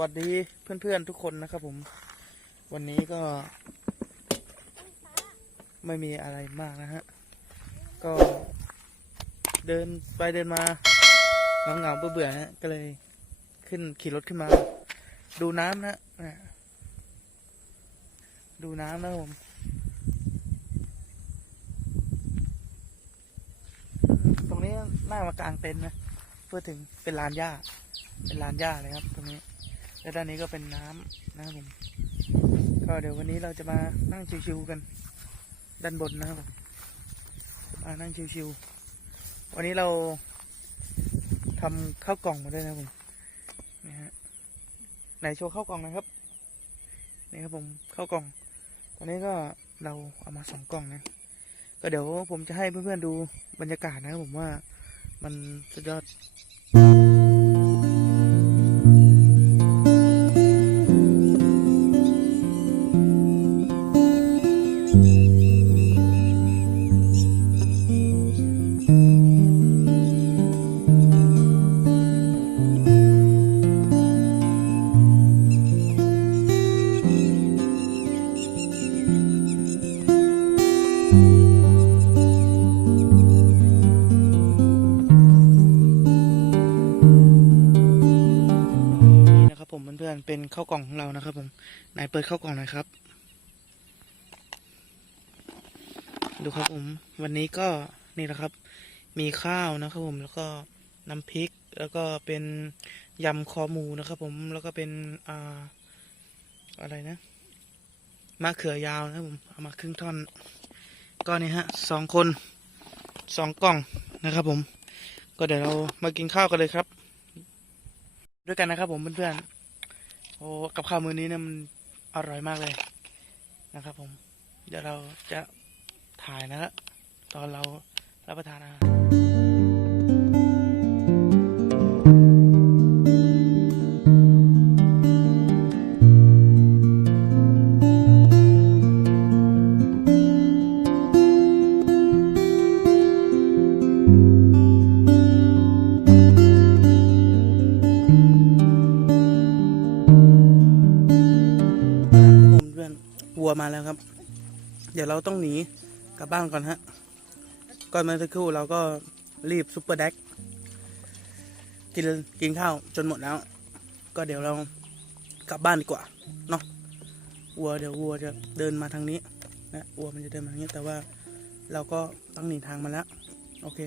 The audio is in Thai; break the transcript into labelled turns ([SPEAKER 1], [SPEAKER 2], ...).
[SPEAKER 1] วัสดีเพื่อนๆทุกคนนะครับผม วันนี้ก็ ไม่มีอะไรมากนะฮะ ก็เดินไปเดินมาเหงาๆเบื่อๆฮะก็เลยขึ้นขี่รถขึ้นมา ดูน้ำนะนะดูน้ำนะผมตรงนี้น่ามากางเต็นท์นะ เพื่อถึงเป็นลานหญ้า เป็นลานหญ้าเลยครับตรงนี้ แล้วด้านนี้ก็เป็นน้ำนะครับผมก็เดี๋ยววันนี้เราจะมานั่งชิวๆกันด้านบนนะครับผมมานั่งชิวๆวันนี้เราทำข้าวกล่องมาด้วยนะครับผมนี่ฮะไหนโชว์ข้าวกล่องนะครับนี่ครับผมข้าวกล่อง ตอนนี้ก็เราเอามาสองกล่องนะก็เดี๋ยวผมจะให้เพื่อนๆดูบรรยากาศนะครับผมว่ามันสุดยอด ผมเพื่อนๆเป็นข้าวกล่องของเรานะครับผมไหนเปิดข้าวกล่องหน่อยครับ ดูครับผมวันนี้ก็นี่แหละครับ มีข้าวนะครับผมแล้วก็น้ำพริกแล้วก็เป็นยำคอหมูนะครับผมแล้วก็เป็นอ่าอะไรนะมะเขือยาวนะครับผมเอามาครึ่งท่อน ก็นี่ฮะสองคนสองกล่องนะครับผม ก็เดี๋ยวเรามากินข้าวกันเลยครับ ด้วยกันนะครับผมเพื่อนๆ โอ้กับข้าวมื้อนี้เนี่ยมันอร่อยมากเลยนะครับผม เดี๋ยวเราจะถ่ายนะฮะตอนเรารับประทานอาหาร วัวมาแล้วครับ เดี๋ยวเราต้องหนีกลับบ้านก่อนฮะ ก่อนมื่อสักครู่เราก็รีบซุปเปอร์แดกกินกินข้าวจนหมดแล้ว ก็เดี๋ยวเรากลับบ้านดีกว่าเนาะวัวเดี๋ยววัวจะเดินมาทางนี้นะวัวมันจะเดินมาทางนี้แต่ว่าเราก็ต้องหนีทางมาแล้ว โอเค